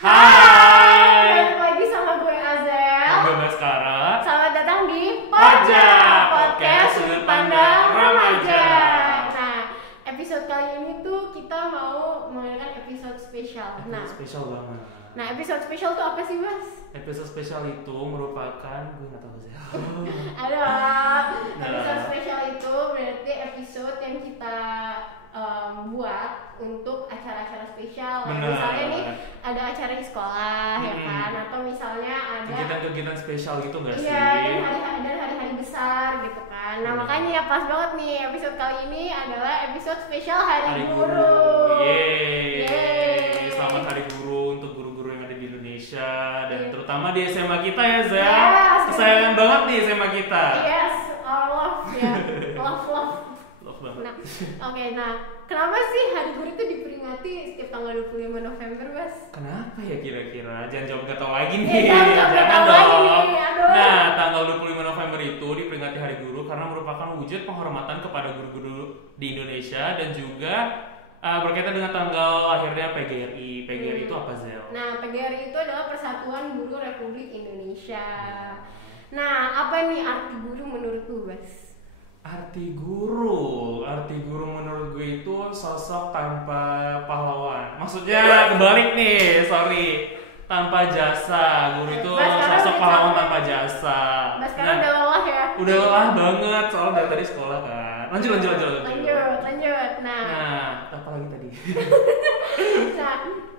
Hai, balik lagi sama gue Azel. gue Baskara. Selamat datang di Paja, podcast sudut pandang remaja. Nah, episode kali ini tuh kita mau mengadakan episode spesial. Spesial banget. Nah, episode spesial tuh apa sih, Mas? Episode spesial itu merupakan gue nggak tahu sih. Ada. Episode spesial itu berarti episode yang kita buat untuk acara-acara spesial. Bener. Misalnya nih ada acara di sekolah, ya kan? Atau misalnya ada Kegiatan-kegiatan spesial gitu nggak sih? iya, dan hari-hari besar gitu kan. Nah, makanya ya pas banget nih episode kali ini adalah episode spesial Hari Guru. Yeay. Selamat Hari Guru untuk guru-guru yang ada di Indonesia dan terutama di SMA kita ya, Zel. Yes. Kesayangan banget nih SMA kita. Yes, our love ya. Love. Love banget. Nah, oke, nah kenapa sih Hari Guru itu diperingati setiap tanggal 25 November, Bas? Kenapa ya kira-kira? Jangan jawab gak tau lagi nih. Jangan tahu lagi nih, aduh. Nah, tanggal 25 November itu diperingati Hari Guru karena merupakan wujud penghormatan kepada guru-guru di Indonesia dan juga berkaitan dengan tanggal lahirnya PGRI. PGRI itu apa, Zel? Nah, PGRI itu adalah Persatuan Guru Republik Indonesia. Nah, apa nih arti guru menurut lu, Bas? Arti guru menurut gue itu sosok tanpa pahlawan. Maksudnya kebalik nih, sorry. Tanpa jasa, guru itu sosok pahlawan tanpa jasa. Mas sekarang udah lelah ya? Udah lelah banget, soalnya dari tadi sekolah kan. Lanjut. Lanjut. Nah, apa lagi tadi? Nah,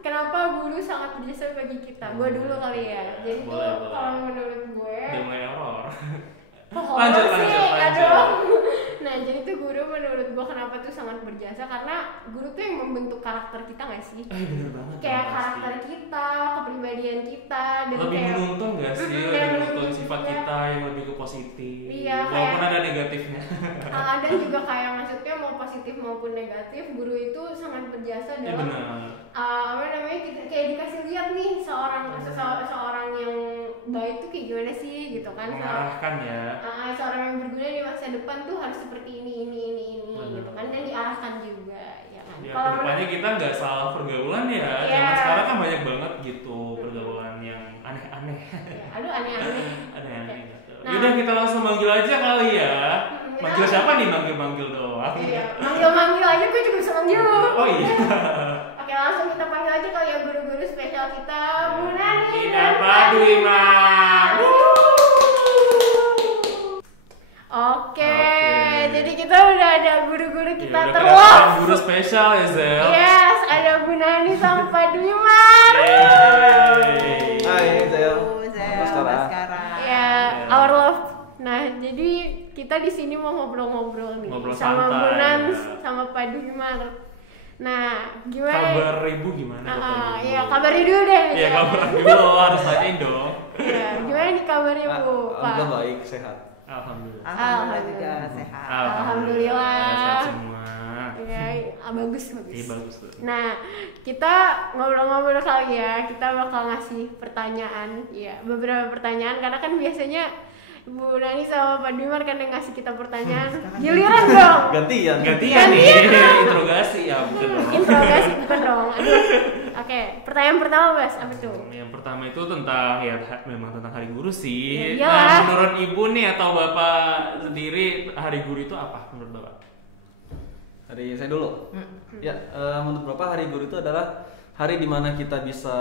kenapa guru sangat berjasa bagi kita? Gue dulu kali ya. Jadi Boleh. tuh kalau menurut gue Udah mulai error. lanjut. Aduh. Nah, jadi tuh guru menurut gue kenapa tuh sangat berjasa karena guru tuh yang membentuk karakter kita nggak sih? Bener banget. Kayak karakter kita, kepribadian kita, dan lebih kayak menuntun nggak sih? Lebih menuntun sifat kita yang lebih ke positif. Iya, walaupun kayak ada negatifnya. dan juga kayak maksudnya mau positif maupun negatif, guru itu sangat berjasa Ya dalam benar. kita kayak dikasih lihat nih seorang yang baik tuh kayak gimana sih gitu kan. Mengarahkan ya. Seorang yang berguna di masa depan tuh harus seperti ini gitu kan, dan diarahkan juga ya kan. Ya, Kalau kedepannya kita nggak salah pergaulan ya. Iya. Zaman sekarang kan banyak banget gitu pergaulan yang aneh-aneh. ya, aduh aneh-aneh. Aneh-aneh gitu. Nah. Yaudah kita langsung manggil aja kali ya. kita Manggil siapa nih? Manggil doang. Iya, manggil aja gue juga bisa manggil. Oh iya. Oke, langsung kita panggil aja kali ya guru-guru spesial kita, Bu Nani dan Pak Dwima. Oke, jadi kita udah ada guru-guru kita Udah terlove. kedatangan guru spesial ya, Zel. Yes, ada Bu Nani sama Pak Dwima. Yeay. Hai Zel, Baskara. Ya, our love. Nah, jadi kita di sini mau ngobrol-ngobrol nih Ngobrol sama Bu santai, Nan ya. sama Pak Dwima. Nah, gimana? Kabar ibu gimana? Iya, kabarnya dulu deh. Iya, kabar dulu harus tanyain dong. Iya, gimana nih kabarnya Bu? Pak? Alhamdulillah baik, sehat. Alhamdulillah. Alhamdulillah juga sehat. Alhamdulillah. Sehat semua. Iya, bagus. Iya, bagus tuh. Nah, kita ngobrol-ngobrol kali ya. Kita bakal ngasih pertanyaan, ya, beberapa pertanyaan karena kan biasanya Bu Nani sama Pak Dwima kan yang ngasih kita pertanyaan. Giliran dong. Gantian. Gantian nih, interogasi ya, bukan dong. Interogasi bukan dong. Aduh. Oke, pertanyaan pertama, Bas, apa tuh? Yang pertama itu tentang memang tentang Hari Guru sih. Ya, Nah, iyalah. menurut Ibu nih atau Bapak sendiri Hari Guru itu apa menurut Bapak? Hari saya dulu. Ya, menurut Bapak Hari Guru itu adalah hari dimana kita bisa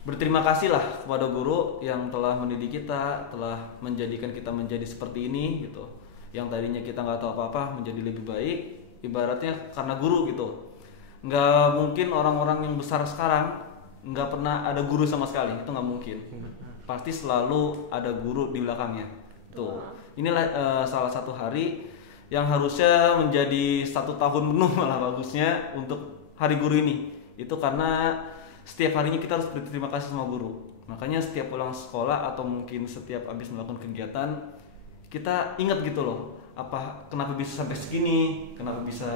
berterima kasih lah kepada guru yang telah mendidik kita, telah menjadikan kita menjadi seperti ini gitu. Yang tadinya kita nggak tahu apa-apa menjadi lebih baik, ibaratnya karena guru gitu. Nggak mungkin orang-orang yang besar sekarang nggak pernah ada guru sama sekali, itu nggak mungkin. Pasti selalu ada guru di belakangnya. Tuh, inilah salah satu hari yang harusnya menjadi 1 tahun penuh malah bagusnya untuk Hari Guru ini. Itu karena setiap harinya kita harus berterima kasih sama guru. Makanya setiap pulang sekolah atau mungkin setiap habis melakukan kegiatan, kita ingat gitu loh, kenapa bisa sampai segini, kenapa bisa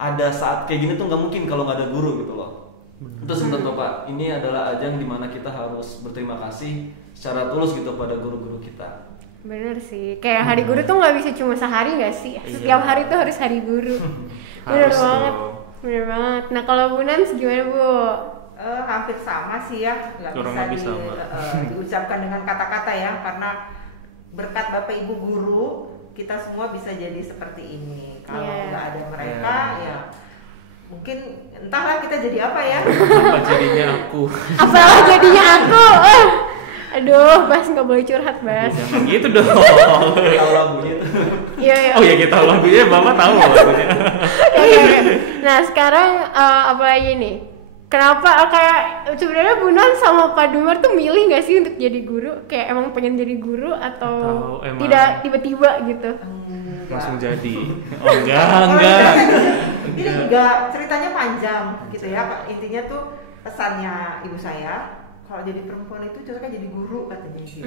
ada saat kayak gini tuh nggak mungkin kalau nggak ada guru gitu loh. Itu sebenarnya Pak, ini adalah ajang dimana kita harus berterima kasih secara tulus gitu pada guru-guru kita. Bener sih, kayak Hari Guru tuh nggak bisa cuma sehari nggak sih? Setiap hari tuh harus Hari Guru. Bener Harus banget. dong. Bener banget. Nah kalau Bu Nans gimana Bu? Hampir sama sih ya, nggak Kurang bisa lebih sama. diucapkan dengan kata-kata ya, karena berkat Bapak Ibu guru kita semua bisa jadi seperti ini. Kalau nggak ada mereka ya mungkin entahlah kita jadi apa ya. Apa jadinya aku? Apalah jadinya aku. Aduh, Bas nggak boleh curhat, Bas. Jangan gitu dong. Tahu lagunya tuh. Iya, iya. Oh ya kita tahu lagunya, Bapak tahu lagunya. Oke. Nah, sekarang apa lagi nih? Kenapa kayak sebenarnya Bunan sama Pak Dumar tuh milih nggak sih untuk jadi guru? Kayak emang pengen jadi guru atau Atau emang- tidak tiba-tiba gitu? Langsung jadi. Oh enggak. Ini enggak, ceritanya panjang gitu ya. Intinya tuh pesannya ibu saya, kalau jadi perempuan itu cocoknya jadi guru katanya gitu.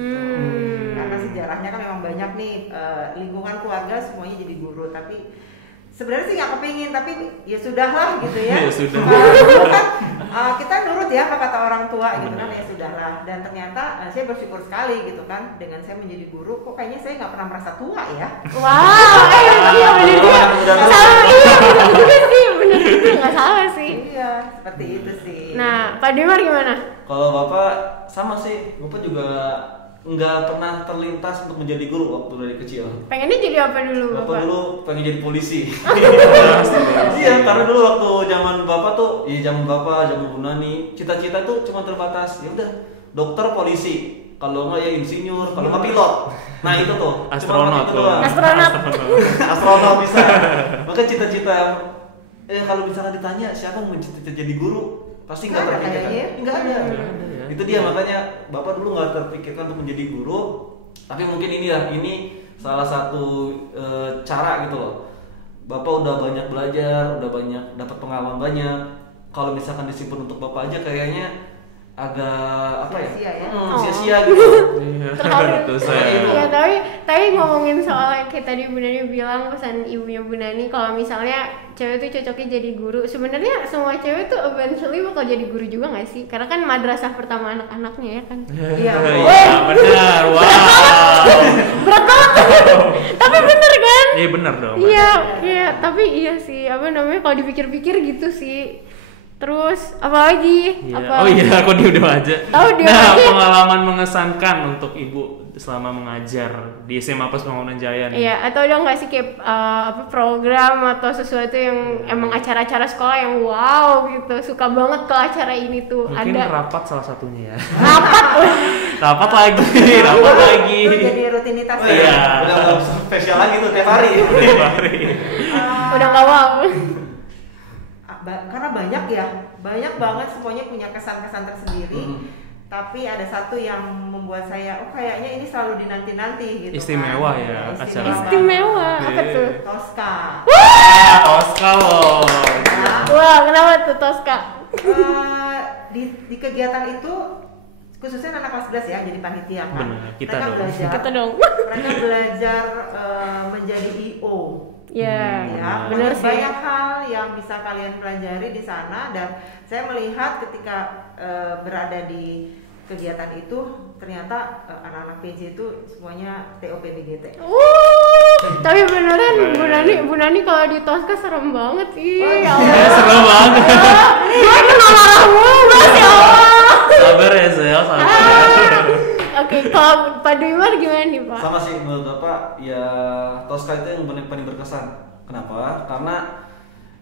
Karena sejarahnya kan memang banyak nih, lingkungan keluarga semuanya jadi guru, tapi sebenarnya sih nggak kepingin, tapi ya sudahlah gitu ya. Ya sudah. Kita nurut ya apa kata orang tua gitu kan, ya sudahlah. Dan ternyata saya bersyukur sekali gitu kan, dengan saya menjadi guru, kok kayaknya saya nggak pernah merasa tua ya. Wow, iya bener juga. Salah, iya bener juga sih, bener juga nggak salah sih. Iya, seperti itu sih. Nah, Pak Dumar gimana? Kalau Bapak sama sih, Bapak juga nggak pernah terlintas untuk menjadi guru waktu dari kecil. Pengennya jadi apa dulu, Bapak Bapak? dulu pengen jadi polisi. Iya, karena dulu waktu zaman Bapak tuh, ya zaman Bapak, zaman Bu Nani, cita-cita tuh cuma terbatas, ya udah dokter, polisi. Kalau nggak ya insinyur, kalau nggak pilot. Nah itu tuh. cuma Astronot itu loh. doang. Astronot. Astronot bisa. Maka cita-cita kalau misalnya ditanya siapa mau cita-cita jadi guru, pasti nggak Nggak ada terpikirkan. kayaknya. Nggak ada. ya. Itu dia makanya Bapak dulu nggak terpikirkan untuk menjadi guru, tapi mungkin ini salah satu cara gitu loh. Bapak udah banyak belajar, udah banyak dapat pengalaman banyak. Kalau misalkan disimpan untuk Bapak aja kayaknya agak apa ya? Sia-sia ya? Sia-sia gitu. Iya. Terharu. Betul saya. Iya, tapi ngomongin soal kayak tadi Bu Nani bilang, pesan ibunya Bu Nani kalau misalnya cewek tuh cocoknya jadi guru. Sebenarnya semua cewek tuh eventually bakal jadi guru juga nggak sih? Karena kan madrasah pertama anak-anaknya ya kan. Iya. Iya benar. Wow. Berat banget. Tapi bener kan? Iya benar dong. Iya, tapi iya sih. Apa namanya kalau dipikir-pikir gitu sih. Terus apa lagi? Iya. Apa? Oh iya, kok diem aja. Tahu diem Nah, aja. pengalaman mengesankan untuk ibu selama mengajar di SMA Pas Pembangunan Jaya nih. Iya, atau ada nggak sih kayak apa program atau sesuatu yang emang acara-acara sekolah yang wow gitu, suka banget ke acara ini tuh. Mungkin ada rapat salah satunya ya. rapat. Rapat lagi. Itu jadi rutinitas. Oh iya, udah spesial lagi tuh tiap hari. Udah nggak wow. Karena banyak banget semuanya punya kesan-kesan tersendiri. Tapi ada satu yang membuat saya, kayaknya ini selalu dinanti-nanti gitu. Istimewa kan. ya, acara. Istimewa. Apa tuh? Tosca. Tosca loh. Wah, kenapa tuh Tosca? Di kegiatan itu khususnya anak kelas 11 ya, jadi panitia kan. Benar, kita mereka dong. belajar. Kita dong. Mereka belajar menjadi IO. Ya, Banyak bener sih. hal yang bisa kalian pelajari di sana, dan saya melihat ketika berada di kegiatan itu ternyata anak-anak PJ itu semuanya TOP BGT. Tapi beneran Bu Nani kalau di Tosca serem banget. Ih, ya Ya, Allah. seru banget. Gue kena marah mulu, Mas, ya Allah. Sabar ya, Zel, sabar. Oke, kalau Pak Dwimar gimana nih, Pak? Sama sih menurut Bapak, ya Tosca itu yang paling berkesan. Kenapa? Karena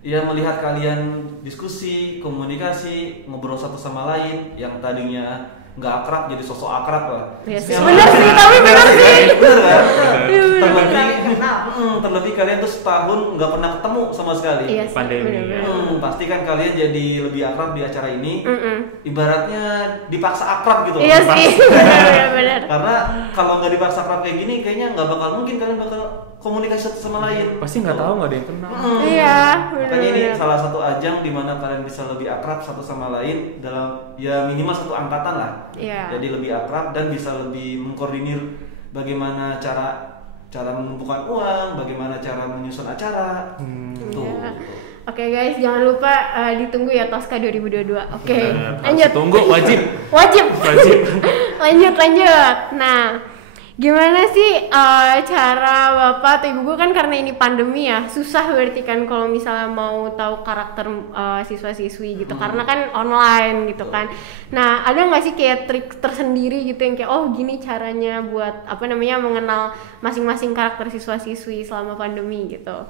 ya melihat kalian diskusi, komunikasi, ngobrol satu sama lain yang tadinya nggak akrab jadi sosok akrab lah. Iya sih. Bener sih, tapi bener sih. Bener kan? Iya, bener. Terlebih, Kenal. terlebih kalian tuh setahun nggak pernah ketemu sama sekali. Iya sih, Pandemi, bener-bener. Pasti kan kalian jadi lebih akrab di acara ini. Ibaratnya dipaksa akrab gitu. Iya sih, bener-bener. Karena kalau nggak dipaksa akrab kayak gini, kayaknya nggak bakal mungkin kalian bakal komunikasi satu sama lain. Pasti nggak tahu, nggak ada yang kenal. Iya, Makanya ini bener-bener. salah satu ajang di mana kalian bisa lebih akrab satu sama lain dalam ya minimal satu angkatan lah. Iya. Jadi lebih akrab dan bisa lebih mengkoordinir bagaimana cara mengumpulkan uang, bagaimana cara menyusun acara. Tuh. Iya. Oke guys, jangan lupa ditunggu ya Tosca 2022. Oke, Harus lanjut. tunggu, wajib. Wajib. Wajib. lanjut. Nah, Gimana sih cara Bapak atau Ibu gue, kan karena ini pandemi ya, susah berarti kan kalau misalnya mau tahu karakter siswa-siswi gitu, karena kan online gitu kan. Nah, ada nggak sih kayak trik tersendiri gitu yang kayak oh gini caranya buat mengenal masing-masing karakter siswa-siswi selama pandemi gitu?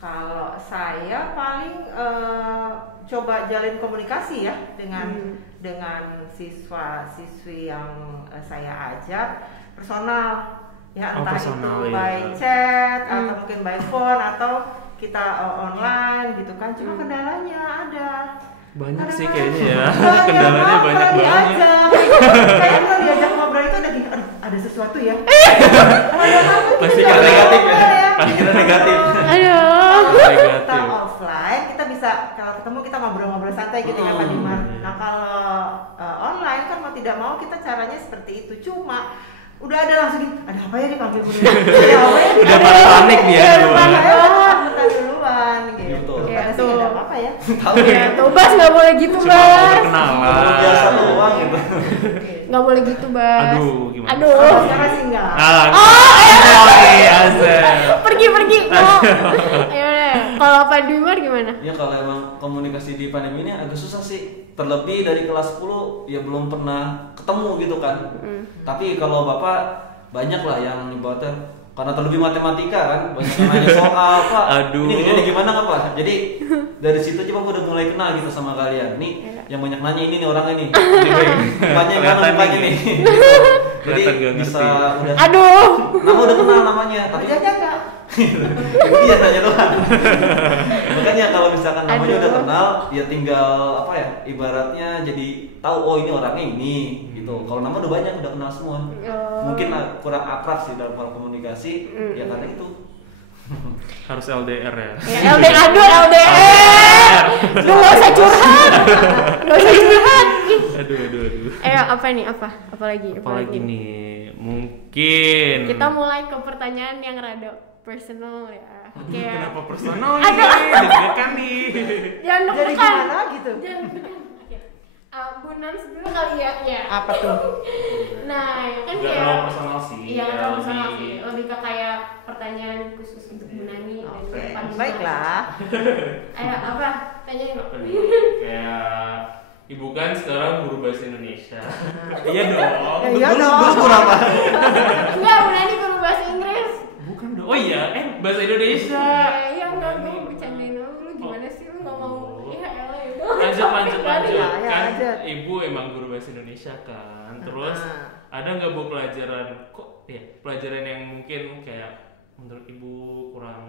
Kalau saya paling coba jalin komunikasi ya dengan siswa-siswi yang saya ajar personal ya, entah personal, itu ya. by chat atau mungkin by phone atau kita online gitu kan. Cuma kendalanya ada Banyak sih kayaknya ya. Kendalanya Kendalanya banyak banget. Kayak kalau diajak ngobrol itu ada sesuatu ya. Pasti kira negatif ya. Pasti kira negatif. Aduh. Kita offline kita bisa, kalau ketemu kita ngobrol-ngobrol santai gitu ya Pak Dimar. Nah kalau online kan mau tidak mau kita caranya seperti itu. Cuma udah ada langsung ada apa ya dipanggil dulu. Udah pada panik dia duluan. Duluan gitu. Kayak Ada sih ada apa ya? Tahu Ya, ya. tuh Bas nggak boleh gitu Cuma mau Bas. berkenalan. Biasa doang gitu. Nggak boleh gitu Bas. Aduh, gimana? Aduh. Sekarang sih enggak. Pergi. Ayo deh. Kalau Pak Dimar gimana? Ya kalau emang komunikasi di pandemi ini agak susah sih. Terlebih dari kelas 10 ya belum pernah ketemu gitu kan. Tapi kalau Bapak banyak lah yang ibaratnya karena terlebih matematika kan, banyak yang nanya soal Pak. Aduh. Ini jadi gimana nggak Pak? Jadi dari situ coba udah mulai kenal gitu sama kalian. Nih yang banyak nanya ini nih orangnya nih. Mukanya yang mana mukanya nih. Jadi Kelihatan gak bisa ngerti. udah Aduh. nama udah kenal namanya, tapi Tapi aja enggak. iya tanya doang. Makanya kalau misalkan namanya Aduh. udah kenal, ya tinggal apa ya? Ibaratnya jadi tahu oh ini orangnya ini gitu. Kalau nama udah banyak udah kenal semua. Mungkin kurang akrab sih dalam hal komunikasi, ya karena itu. Harus LDR ya. Ya, LDR. Lu nggak usah curhat. Aduh. Apa nih? Apa lagi? Apalagi nih? Mungkin. Kita mulai ke pertanyaan yang rada personal ya. Kayak Kenapa personal nih? Deg-degan nih. jangan Jadi deg-degan. gimana gitu? Jangan deg-degan. Oke. Bu Nans dulu kali ya. Ya. Apa tuh? Nah, ya kan Nggak kayak terlalu personal sih. Iya, Ya, terlalu personal lebih- sih. Lebih ke kayak pertanyaan khusus untuk Bu Nani dan Oke. Pak Dimar. Baiklah. Ayo, apa? Tanyain. Apa nih? Kayak Ibu kan sekarang guru bahasa Indonesia. Iya dong. Iya dong. Guru apa? Enggak, Bu Nani guru bahasa Inggris. Bukan dong. Oh iya, bahasa Indonesia. Iya, enggak, gue bercandain lu gimana sih lu nggak mau? Iya, elah itu. Lanjut. Ya, Kan lanjut. Ibu emang guru bahasa Indonesia kan. Terus ada nggak Bu pelajaran yang mungkin kayak menurut Ibu kurang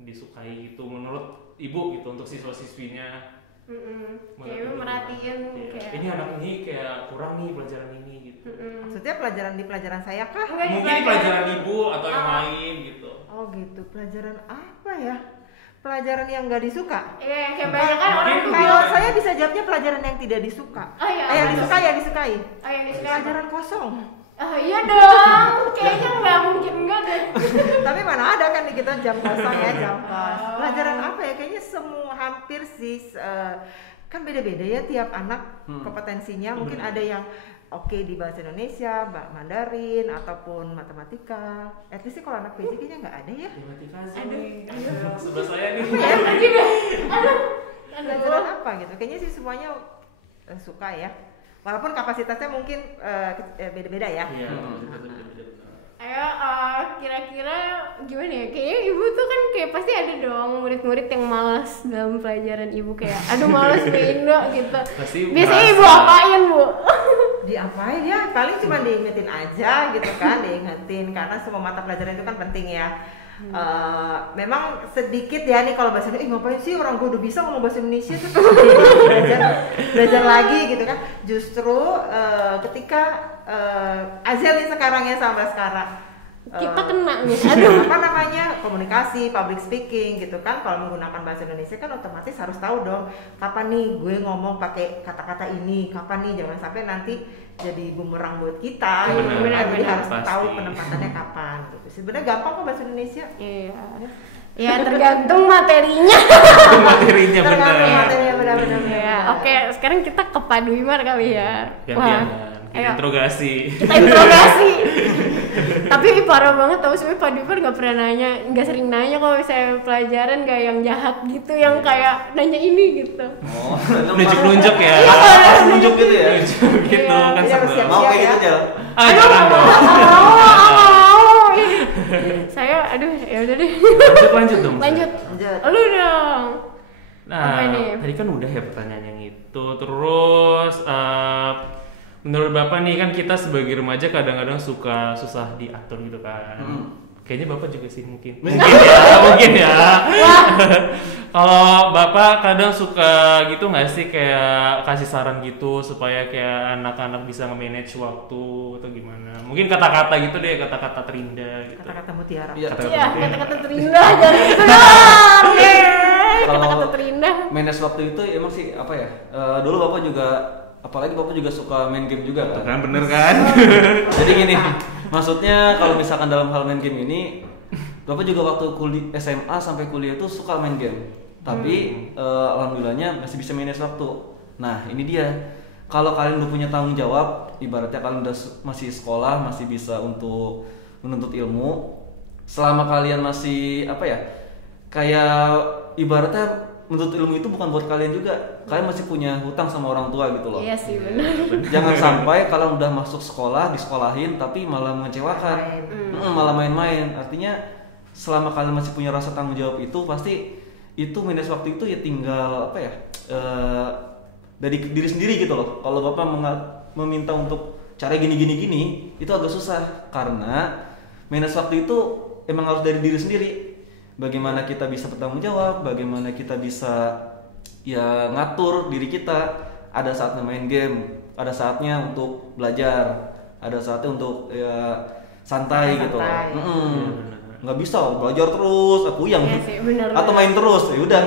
disukai gitu menurut Ibu gitu untuk siswa-siswinya? Kayak lu merhatiin kayak Ini anak ini kayak kurang nih pelajaran ini gitu. Maksudnya pelajaran di pelajaran saya kah? Enggak, di Mungkin di pelajaran Ibu atau yang lain gitu. Oh gitu, pelajaran apa ya? Pelajaran yang nggak disuka? Iya, yang kayak banyak kan orang tuh Kalau bilang saya bisa jawabnya pelajaran yang tidak disuka. Oh iya, yang disukai, yang disukai. yang disuka. Pelajaran kosong. Oh iya dong, kayaknya nggak mungkin enggak deh. Tapi mana ada kan di kita jam kosong ya, jam kos. Pelajaran apa ya? Kayaknya semua hampir sih kan beda-beda ya tiap anak kompetensinya. Mungkin ada yang oke di bahasa Indonesia, Mandarin ataupun matematika. At least sih kalau anak PJ kayaknya nggak ada ya. Matematika Aduh. sih. Sebelah saya nih. Pergi deh. Aduh. Pelajaran apa gitu? Kayaknya sih semuanya suka ya. Walaupun kapasitasnya mungkin beda-beda ya. Iya. Ayo, kira-kira gimana ya? Kayaknya ibu tuh kan kayak pasti ada dong murid-murid yang malas dalam pelajaran ibu kayak, aduh malas Bu Indo gitu. Pasti Biasanya merasa. ibu apain Bu? Diapain ya? Paling cuma diingetin aja gitu kan, diingetin karena semua mata pelajaran itu kan penting ya. Memang sedikit ya nih kalau bahasa Indonesia, ngapain sih orang gue udah bisa ngomong bahasa Indonesia tuh belajar lagi gitu kan. Justru ketika Azel nih sekarang ya sama sekarang Kita kena nih. Aduh. apa namanya komunikasi, public speaking gitu kan. Kalau menggunakan bahasa Indonesia kan otomatis harus tahu dong kapan nih gue ngomong pakai kata-kata ini, kapan nih, jangan sampai nanti jadi bumerang buat kita. Benar, Jadi harus pasti. tahu penempatannya kapan gitu. Sebenarnya gampang kok bahasa Indonesia. Iya. Ya tergantung materinya. Itu materinya Tergantung benar. materinya benar-benar. Ya, oke, sekarang kita ke Pak Dimar kali ya. Gantian. Interogasi. Kita interogasi. Tapi parah banget tau sebenarnya Pak Dwimar nggak sering nanya kalau misalnya pelajaran kayak yang jahat gitu, yang kayak nanya ini gitu. Oh, Nunjuk-nunjuk ya. Nunjuk gitu ya. Nunjuk gitu Iya. kan Iya, sebel. siap. Mau kayak gitu aja. Jangan dong. Mau. Saya ya udah deh. Lanjut dong. Lanjut. Lanjut. Lu dong. Nah, Apa ini? tadi kan udah ya pertanyaan yang itu. Terus menurut Bapak nih kan kita sebagai remaja kadang-kadang suka susah diatur gitu kan. Kayaknya Bapak juga sih mungkin. Mungkin ya. Kalau Bapak kadang suka gitu nggak sih kayak kasih saran gitu supaya kayak anak-anak bisa nge-manage waktu atau gimana? Mungkin kata-kata gitu deh, kata-kata terindah gitu. Kata-kata mutiara. Iya. Iya, kata-kata terindah jangan gitu dong. Kata-kata Kalau terindah. manage waktu itu emang sih apa ya? Dulu Bapak juga, apalagi Bapak juga suka main game juga Tuh kan? kan bener kan? Jadi gini, maksudnya kalau misalkan dalam hal main game ini, Bapak juga waktu SMA sampai kuliah itu suka main game. Tapi alhamdulillahnya masih bisa manage waktu. Nah ini dia, kalau kalian udah punya tanggung jawab, ibaratnya kalian udah masih sekolah, masih bisa untuk menuntut ilmu. Selama kalian masih apa ya, kayak ibaratnya menuntut ilmu itu bukan buat kalian juga. Kalian masih punya hutang sama orang tua gitu loh. Iya sih benar. Jangan sampai kalau udah masuk sekolah disekolahin tapi malah mengecewakan, malah main-main. Artinya selama kalian masih punya rasa tanggung jawab itu pasti itu manage waktu itu ya tinggal apa ya dari diri sendiri gitu loh. Kalau Bapak meminta untuk cara gini itu agak susah karena manage waktu itu emang harus dari diri sendiri. Bagaimana kita bisa bertanggung jawab, bagaimana kita bisa ya ngatur diri kita. Ada saatnya main game, ada saatnya untuk belajar, ada saatnya untuk ya santai gitu. Nggak bisa belajar terus, aku yang Iya sih, bener, atau bener. main terus, ya udah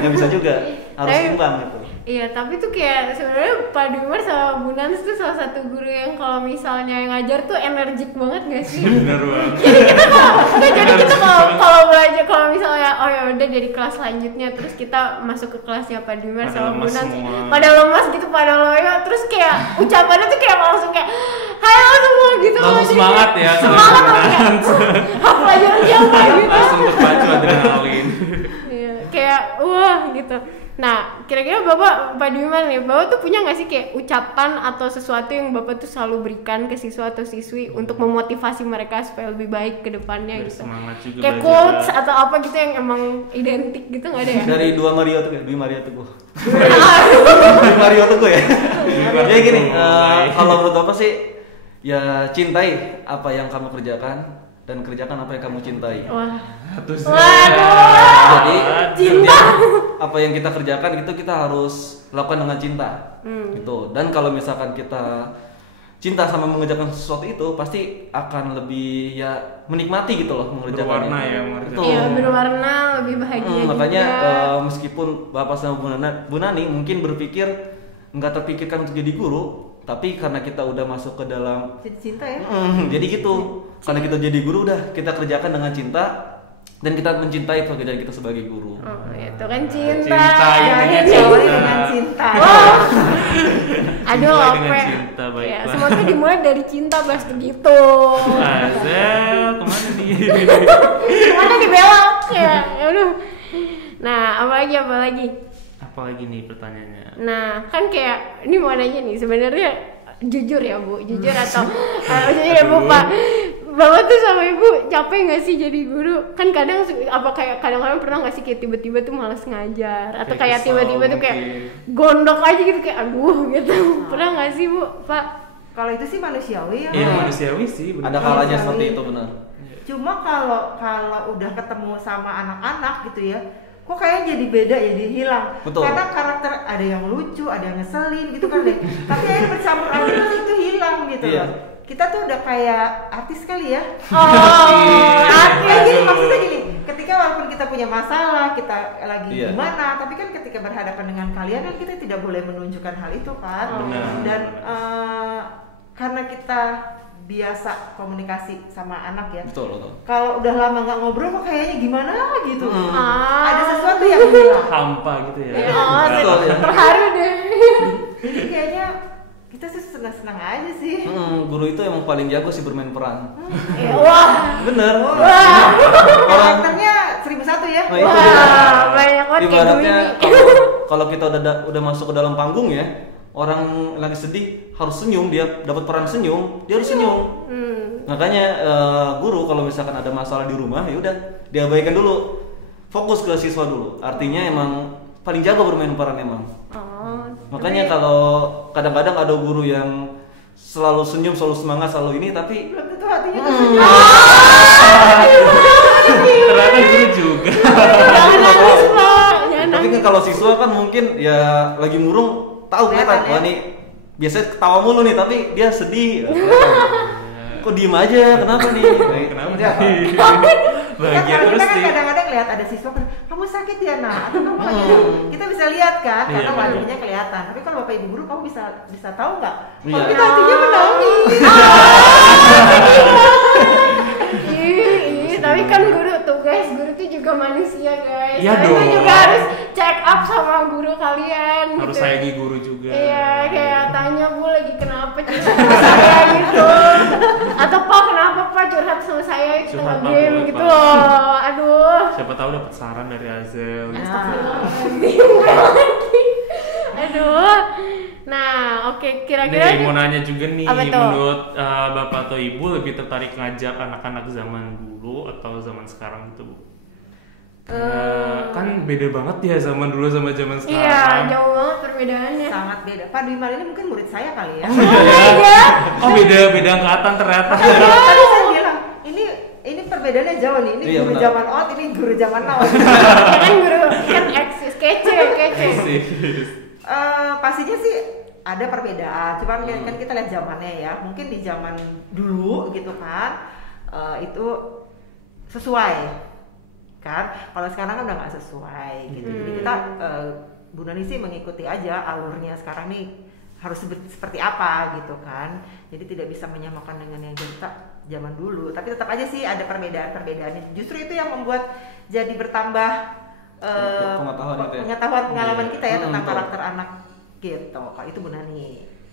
nggak bisa juga, harus Tapi- imbang gitu. Iya, tapi tuh kayak sebenarnya Pak Dwimar sama Bu Nans tuh salah satu guru yang kalau misalnya yang ngajar tuh energik banget gak sih? Bener banget. Jadi kita kalau belajar kalau misalnya oh ya udah dari kelas selanjutnya terus kita masuk ke kelasnya Pak Dwimar Pada sama Bu lemas Nans semua. pada lemas gitu, pada loyo, terus kayak ucapannya tuh kayak langsung kayak halo semua gitu. Langsung Jadi semangat kayak ya, semangat sama kayak Bu Nans. pelajaran siapa gitu. Langsung terpacu adrenalin. Iya, kayak wah gitu. Nah, kira-kira Pak Dwimar nih, Bapak tuh punya nggak sih kayak ucapan atau sesuatu yang Bapak tuh selalu berikan ke siswa atau siswi untuk memotivasi mereka supaya lebih baik ke depannya Biar gitu? semangat juga Kayak belajar. quotes atau apa gitu yang emang identik gitu nggak ada ya? Dari Dwi Mario Teguh. Dwi Mario Teguh ya. Ya gini, kalau menurut Bapak sih ya cintai apa yang kamu kerjakan dan kerjakan apa yang kamu cintai. Wah, Terus waduh, Jadi cinta. apa yang kita kerjakan itu kita harus lakukan dengan cinta, gitu. Dan kalau misalkan kita cinta sama mengerjakan sesuatu itu pasti akan lebih ya menikmati gitu loh mengerjakannya. Berwarna ya mengerjakan. Betul. Iya, berwarna, lebih bahagia Makanya juga. meskipun Bapak sama Bu Nani mungkin berpikir nggak terpikirkan untuk jadi guru, tapi karena kita udah masuk ke dalam Cinta ya. jadi gitu. Karena kita jadi guru udah kita kerjakan dengan cinta dan kita mencintai pekerjaan kita sebagai guru. Oh, itu kan cinta. Cinta, intinya Jangan cinta. Awali dengan cinta. Wah. Aduh, Dimulai dengan apa? cinta, baiklah. Ya, semua tuh dimulai dari cinta Bas begitu. Azel, kemana nih? Mana dibelok ya. Aduh. Nah, apa lagi? Apalagi nih pertanyaannya? Nah, kan kayak ini mau nanya nih sebenarnya jujur ya Bu, jujur atau jujur ya Bu Pak. Bapak tuh sama Ibu capek nggak sih jadi guru? Kan kadang apa kayak kadang-kadang pernah nggak sih kayak tiba-tiba tuh malas ngajar atau kayak Kayak kesel tiba-tiba tuh kayak mungkin. gondok aja gitu kayak aduh gitu. Pernah nggak sih Bu, Pak? Kalau itu sih manusiawi ya. Iya Mbak. manusiawi sih. bener. Ada kalanya Iya, seperti iya. itu benar. Cuma kalau udah ketemu sama anak-anak gitu ya, kok kayaknya jadi beda, jadi hilang. Betul. Karena karakter ada yang lucu, ada yang ngeselin gitu kan deh. Tapi akhirnya bercampur aduk terus itu hilang gitu Iya. loh. Kita tuh udah kayak artis kali ya. Oh, Kayak gini maksudnya gini, ketika walaupun kita punya masalah, kita lagi Iya. gimana, tapi kan ketika berhadapan dengan kalian kan kita tidak boleh menunjukkan hal itu kan. Benar. Dan karena kita biasa komunikasi sama anak ya. Betul. Kalau udah lama nggak ngobrol kok kayaknya gimana gitu. Ah. Ada sesuatu yang hilang. Hampa gitu ya. Ya, oh, Betul, ya. terharu deh. Jadi kayaknya kita sih senang-senang aja sih. Guru itu emang paling jago sih bermain peran. Wah, Bener. Karakternya 1001 ya. Nah, itu wah, dia. banyak banget kayak gue Ibaratnya ini. kalau kita udah masuk ke dalam panggung ya, orang lagi sedih harus senyum, dia dapat peran senyum, dia harus senyum. Makanya guru kalau misalkan ada masalah di rumah, ya udah diabaikan dulu, fokus ke siswa dulu. Artinya emang paling jago bermain peran emang. Makanya kalau kadang-kadang ada guru yang selalu senyum, selalu semangat, selalu ini, tapi Belum tentu hatinya tersenyum. Ternyata guru juga. Jangan nangis, Pak. Jangan tapi nangis. kan kalau siswa kan mungkin ya lagi murung, tahu Kelihatan kan, ya. wah nih biasanya ketawa mulu nih, tapi dia sedih. Kok diem aja, kenapa nih? Kenapa Ya. nih? Kan Bahagia kalau terus kita kan nih. kadang-kadang lihat ada siswa kan, kamu sakit ya nak, atau kamu lagi gitu. Kita bisa lihat kan, Iya, karena benar. wajahnya kelihatan. Tapi kalau bapak ibu guru, kamu bisa tahu nggak? Iya. Kalau kita hatinya menangis. Tapi kan guru tuh guys, guru tuh juga manusia guys. Iya Kalian tuh dong. juga harus check up sama guru kalian. Harus gitu. sayangi guru juga. Iya, kayak tanya Bu lagi kenapa curhat sama saya gitu. Atau Pak kenapa Pak curhat sama saya kita Curhat Pak, game boleh, gitu Pak. loh. Aduh. Siapa tahu dapat saran dari Azel. Aduh. Nah, oke kira-kira Nih mau nanya juga nih, Apa tuh? menurut bapak atau ibu lebih tertarik ngajak anak-anak zaman dulu atau zaman sekarang gitu Bu? Kan beda banget ya zaman dulu sama zaman Iya, sekarang. jauh banget perbedaannya. Sangat beda. Pak Dwimar ini mungkin murid saya kali ya. Iya. Oh beda angkatan ternyata. Tadi saya bilang, ini perbedaannya jauh nih. Ini Iya, guru benar. zaman old, ini guru zaman now. Kan guru kan eksis kece. Pastinya sih ada perbedaan. Cuman kan kita lihat zamannya ya. Mungkin di zaman dulu gitu kan, itu sesuai kan. Kalau sekarang kan udah nggak sesuai gitu. Jadi kita Bu Nani sih mengikuti aja alurnya sekarang nih harus seperti apa gitu kan. Jadi tidak bisa menyamakan dengan yang kita zaman dulu. Tapi tetap aja sih ada perbedaan-perbedaannya. Justru itu yang membuat jadi bertambah pengetahuan pengalaman kita ya tentang betul. karakter anak gitu. Kalau itu Bu Nani.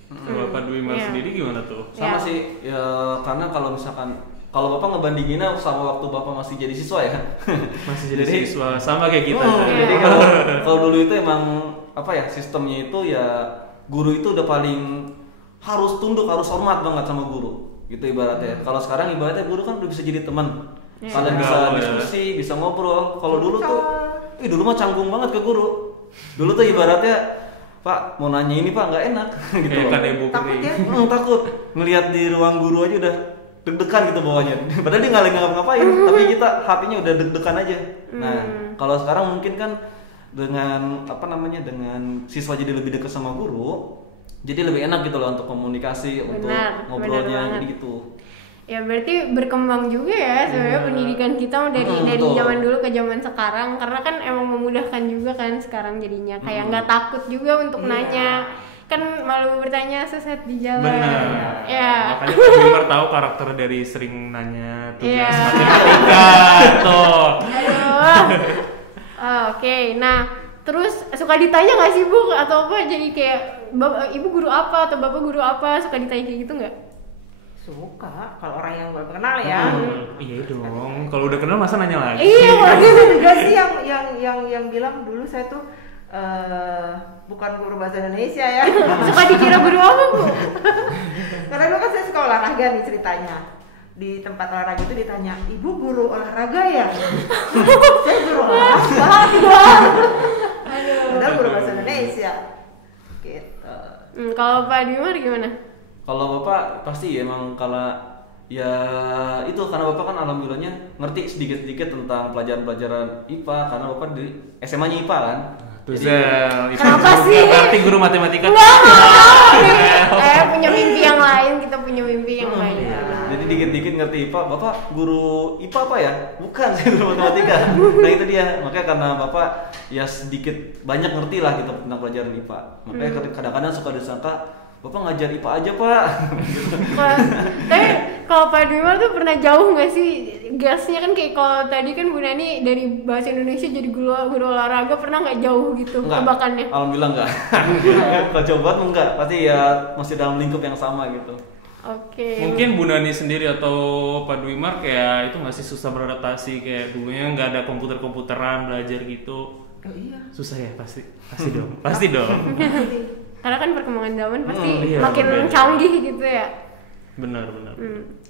Kalau Pak Dwimar Iya. sendiri gimana tuh? Sama Ya. sih ya, karena kalau misalkan kalau bapak ngebandinginnya sama waktu bapak masih jadi siswa ya. Masih jadi Jadi- siswa sama kayak kita. Jadi kalau dulu itu emang apa ya, sistemnya itu ya guru itu udah paling harus tunduk, harus hormat banget sama guru gitu ibaratnya. Kalau sekarang ibaratnya guru kan udah bisa jadi teman. Kalian bisa Gaul ya. diskusi, bisa ngobrol. Kalau dulu tuh dulu mah canggung banget ke guru. Dulu tuh ibaratnya Pak mau nanya ini Pak nggak enak gitu Kayak loh. kan ibu Takut kering. ya? Takut ngelihat di ruang guru aja udah deg-degan gitu bawahnya. Padahal dia nggak lagi ngapa-ngapain, tapi kita hatinya udah deg-degan aja. Nah, kalau sekarang mungkin kan dengan apa namanya, dengan siswa jadi lebih dekat sama guru, jadi lebih enak gitu loh untuk komunikasi, untuk Benar, ngobrolnya benar banget. jadi gitu. Ya berarti berkembang juga ya sebenarnya pendidikan kita dari betul. zaman dulu ke zaman sekarang, karena kan emang memudahkan juga kan sekarang jadinya kayak nggak takut juga untuk Iya. nanya, kan malu bertanya sesat di jalan. Benar. Ya. Makanya Pak Dwimar tahu karakter dari sering nanya tugas Iya. matematika tuh. Aduh. Oke, nah terus suka ditanya nggak sih Bu atau apa, jadi kayak ibu guru apa atau bapak guru apa, suka ditanya kayak gitu nggak? Suka kalau orang yang baru kenal ya. Iya dong. Kalau udah kenal masa nanya lagi? Iya, Ada juga sih yang bilang dulu saya tuh bukan guru bahasa Indonesia ya. suka dikira guru apa Bu? Karena dulu kan saya suka olahraga nih ceritanya. Di tempat olahraga itu ditanya, ibu guru olahraga ya? Saya guru olahraga. Padahal guru bahasa Indonesia. Gitu. Kalau Pak Dwimar gimana? Kalau bapak pasti ya emang kalau ya itu karena bapak kan alhamdulillahnya ngerti sedikit-sedikit tentang pelajaran-pelajaran IPA, karena bapak di SMA-nya IPA kan. Tuh Jadi- Zel, itu Kenapa guru- sih? Berarti guru matematika. Punya mimpi yang lain, kita punya mimpi yang lain. Jadi dikit-dikit ngerti IPA, Bapak guru IPA apa ya? Bukan, saya guru matematika. Nah itu dia, makanya karena Bapak ya sedikit banyak ngerti lah gitu tentang pelajaran IPA. Makanya kadang-kadang suka disangka Bapak ngajar IPA aja Pak. Tapi kalau Pak Dwimar tuh pernah jauh nggak sih gasnya kan kayak kalau tadi kan Bu Nani dari bahasa Indonesia jadi guru olahraga, pernah nggak jauh gitu tebakannya? Alhamdulillah enggak. Kalau coba enggak, pasti ya masih dalam lingkup yang sama gitu. Oke. Mungkin Bu Nani sendiri atau Pak Dwimar kayak itu masih susah beradaptasi, kayak dulunya nggak ada komputeran belajar gitu. Oh iya. Susah ya pasti dong, pasti dong. Karena kan perkembangan zaman pasti iya, makin bener. canggih gitu ya. Benar.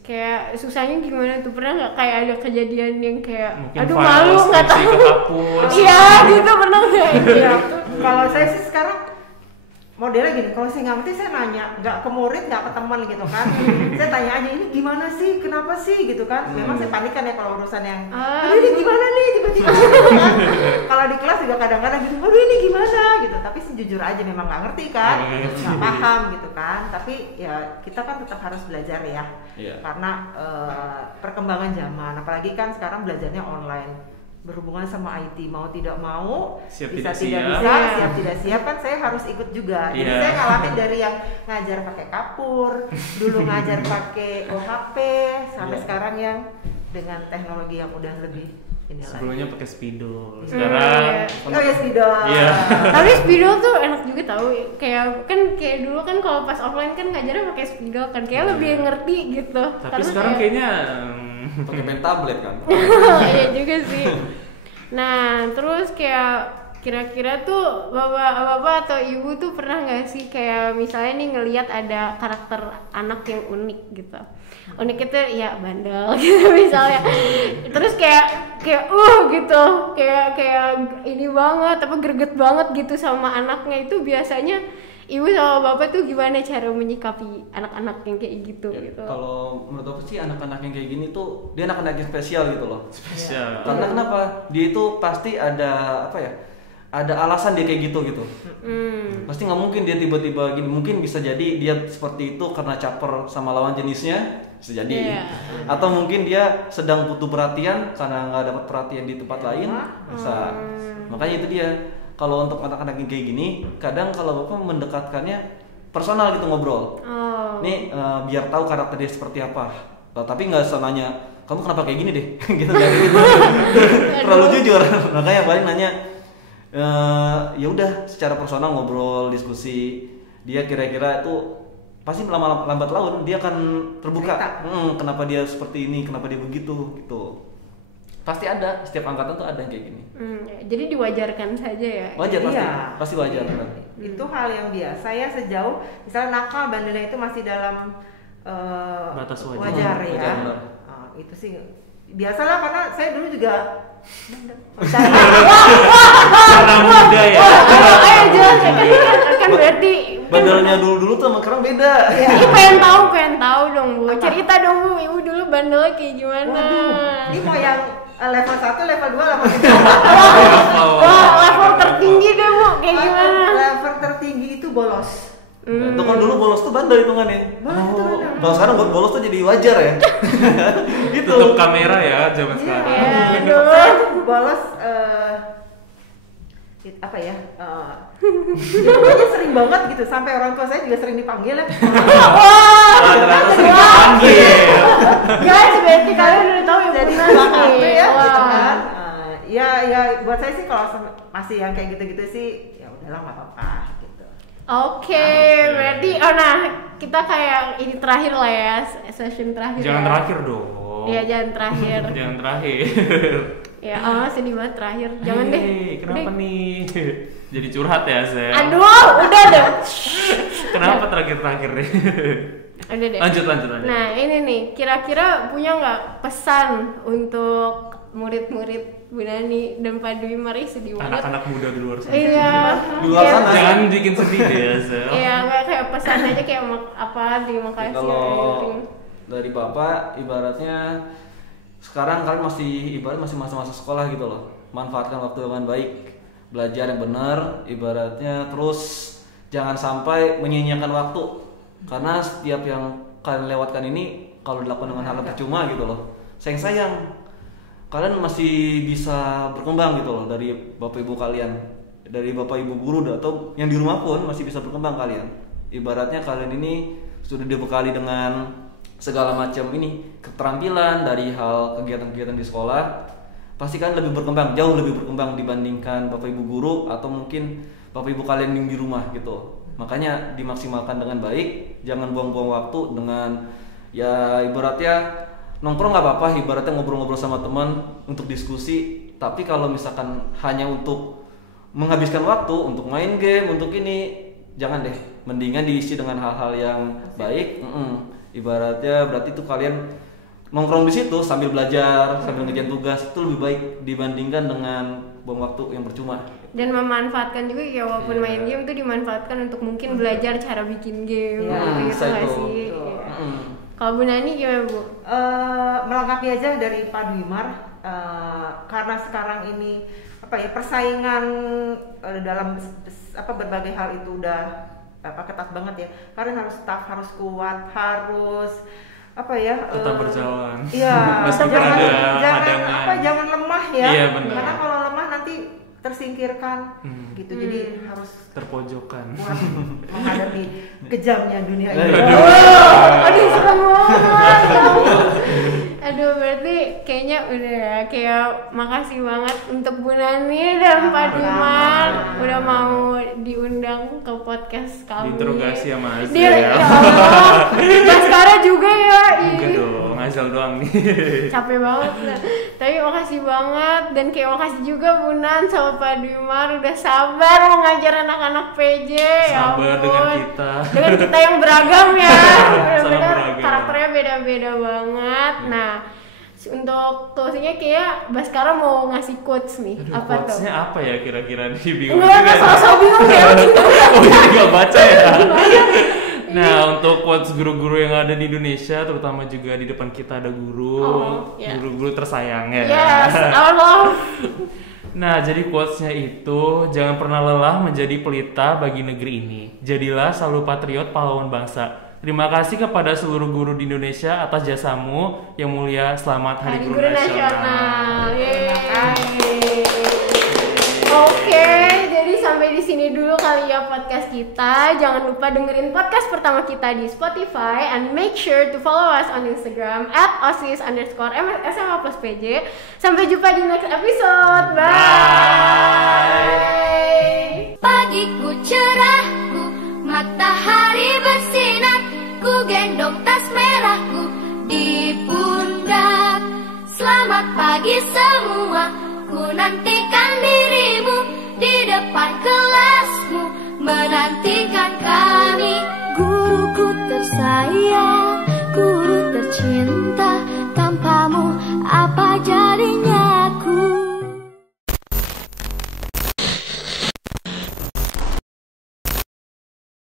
Kayak susahnya gimana tuh, pernah nggak kayak ada kejadian yang kayak Mungkin aduh file malu nggak skripsi tahu. kehapus. Iya gitu, pernah nggak? Iya, kalau saya sih sekarang modelnya gini, kalau saya nggak ngerti saya nanya, nggak ke murid, nggak ke teman gitu kan. Saya tanya aja, ini gimana sih, kenapa sih gitu kan. Memang saya panik kan ya kalau urusan yang aduh ini gimana nih tiba-tiba gitu kan. Kalau di kelas juga kadang-kadang gitu, aduh ini gimana gitu. Tapi sih jujur aja memang nggak ngerti kan, nggak paham gitu kan. Tapi ya kita kan tetap harus belajar ya, karena perkembangan zaman. Apalagi kan sekarang belajarnya online, berhubungan sama IT, mau tidak mau, siap bisa tidak tidak siap. bisa, siap tidak siap kan saya harus ikut juga. Jadi saya ngalamin dari yang ngajar pakai kapur, dulu ngajar pakai OHP, sampai sekarang yang dengan teknologi yang udah lebih ini lagi. Sebelumnya pakai spidol, sekarang Oh ya spidol. Iya. Tapi spidol tuh enak juga tahu. Kayak dulu kan kalau pas offline kan ngajarnya pakai spidol kan, kayak lebih ngerti gitu. Tapi Karena sekarang kayaknya Pakai main tablet kan. iya juga sih. Nah, terus kayak kira-kira tuh bapak atau ibu tuh pernah nggak sih kayak misalnya nih ngelihat ada karakter anak yang unik gitu. Unik itu ya bandel gitu misalnya. Terus kayak gitu, kayak ini banget, apa greget banget gitu sama anaknya, itu biasanya ibu sama bapak tuh gimana cara menyikapi anak-anak yang kayak gitu gitu. Kalau menurut aku sih anak-anak yang kayak gini tuh dia anak-anak yang spesial gitu loh. spesial. Karena kenapa? Dia itu pasti ada apa ya? Ada alasan dia kayak gitu. Pasti nggak mungkin dia tiba-tiba gini. Mungkin bisa jadi dia seperti itu karena caper sama lawan jenisnya, bisa jadi. Atau mungkin dia sedang butuh perhatian karena nggak dapat perhatian di tempat lain, bisa. Makanya itu dia. Kalau untuk anak-anak yang kayak gini, kadang kalau bapak mendekatkannya personal gitu ngobrol. Nih biar tahu karakter dia seperti apa. Tapi nggak usah nanya, kamu kenapa kayak gini deh, gitu nggak gitu. Terlalu jujur. Makanya paling nanya, ya udah secara personal ngobrol, diskusi. Dia kira-kira itu pasti lambat laun dia akan terbuka. Kenapa dia seperti ini, kenapa dia begitu, gitu. Pasti ada, setiap angkatan tuh ada yang kayak gini. Jadi diwajarkan saja ya. Wajar pasti, Iya. pasti wajar. Itu hal yang biasa ya, sejauh misalnya nakal bandelnya itu masih dalam Batas wajar. wajar ya. Wajar, benar. Itu sih biasalah, karena saya dulu juga Karena muda ya. Ayo jelas kan berarti Bandelnya dulu tuh sama sekarang beda. ini pengen tahu dong Bu. Cerita dong Bu, ibu dulu bandelnya kayak gimana? Waduh, ini mau yang level 1, level 2, level 3. Wah, level tertinggi deh Bu, kayak gimana? Level tertinggi itu bolos. Itu kan dulu bolos tuh bandel hitungannya. Kalau sekarang bolos tuh jadi wajar ya. Gitu. Tutup kamera ya zaman sekarang. Ya, Saya aduh. tuh bolos apa ya? Ya pokoknya sering banget gitu, sampai orang tua saya juga sering dipanggil ya. Ah, ternyata sering dipanggil. Guys, berarti kalian udah tahu ya Jadi benar dua kartu nih. ya gitu Wah. kan. Ya buat saya sih kalau masih yang kayak gitu-gitu sih ya udahlah nggak apa-apa gitu. Oke, berarti nah kita kayak ini terakhir lah ya, session terakhir. Jangan ya. terakhir dong. Iya, jangan terakhir. Jangan terakhir. Ya, sedih banget terakhir. Jangan deh. Kenapa Udah. nih? Jadi curhat ya, Zel. Aduh, udah deh. Kenapa terakhir deh? Udah deh. Lanjut. Nah, ini nih, kira-kira punya nggak pesan untuk murid-murid Bu Nani dan Pak Dwimar? Sedih banget. Anak-anak muda di luar sana. Iya. Di luar sana. Jangan bikin sedih deh ya, Zel. Iya, nggak kayak pesan aja kayak terima kasih. Kalau dari bapak ibaratnya sekarang kalian masih masa-masa sekolah gitu loh. Manfaatkan waktu dengan baik, belajar yang benar, ibaratnya terus jangan sampai menyia-nyiakan waktu. Karena setiap yang kalian lewatkan ini kalau dilakukan dengan hal percuma gitu loh. Sayang kalian masih bisa berkembang gitu loh dari bapak ibu kalian, dari bapak ibu guru atau yang di rumah pun masih bisa berkembang kalian. Ibaratnya kalian ini sudah dibekali dengan segala macam ini keterampilan dari hal kegiatan-kegiatan di sekolah, pasti kan lebih berkembang, jauh lebih berkembang dibandingkan bapak ibu guru atau mungkin bapak ibu kalian yang di rumah gitu. Makanya dimaksimalkan dengan baik, jangan buang-buang waktu dengan ya ibaratnya nongkrong nggak apa-apa, ibaratnya ngobrol-ngobrol sama teman untuk diskusi. Tapi kalau misalkan hanya untuk menghabiskan waktu untuk main game, untuk ini, jangan deh. Mendingan diisi dengan hal-hal yang baik. Ibaratnya berarti tuh kalian nongkrong di situ sambil belajar, sambil ngerjain tugas, itu lebih baik dibandingkan dengan buang waktu yang percuma. Dan memanfaatkan juga ya, walaupun main game tuh dimanfaatkan untuk mungkin belajar cara bikin game gitu nggak sih? Kalau Bu Nani gimana Bu? Melengkapi aja dari Pak Dwimar, karena sekarang ini persaingan dalam berbagai hal itu udah ketat banget ya. Kalian harus tough, harus kuat, harus tetap berjalan. Iya, jangan jangan lemah ya. Iya, benar. Karena kalau lemah nanti tersingkirkan gitu. Jadi harus terpojokan menghadapi kejamnya dunia ini. Aduh, suka ngomong. Aduh, berarti kayaknya udah kayak makasih banget untuk Bu Nani dan Pak Dwimar udah mau diundang ke podcast kami. Diinterogasi sama Azza ya. Mas Kara juga ya. Enggak dong, Azal doang nih. Capek banget. Tapi makasih banget, dan kayak makasih juga Bu Nan sama Pak Dwimar udah sabar mengajar anak-anak PJ. Sabar ya dengan kita. Dengan kita yang beragam ya. Benar-benar beragam. karakternya beda-beda banget. Nah, untuk closingnya kayak Baskara mau ngasih quotes nih. Aduh, apa tuh? quotes-nya apa ya kira-kira nih, bingung Enggak, juga. sosok bingung ya. Oh jadi gak baca ya. Nah, untuk quotes guru-guru yang ada di Indonesia, terutama juga di depan kita ada guru, guru-guru tersayang ya. Yes, our love. Nah, jadi quotes-nya itu, jangan pernah lelah menjadi pelita bagi negeri ini. Jadilah selalu patriot pahlawan bangsa. Terima kasih kepada seluruh guru di Indonesia atas jasamu. Yang mulia, selamat Hari Guru Nasional. Oke, jadi sampai di sini dulu kali ya podcast kita. Jangan lupa dengerin podcast pertama kita di Spotify, and make sure to follow us on Instagram @osis_SMA+PJ. Sampai jumpa di next episode. Bye. Pagiku cerahku, matahari bersinar, ku gendong tas merahku di pundak. Selamat pagi semua, ku nantikan dirimu di depan kelasmu, menantikan kami. Guruku tersayang, guru tercinta, tanpamu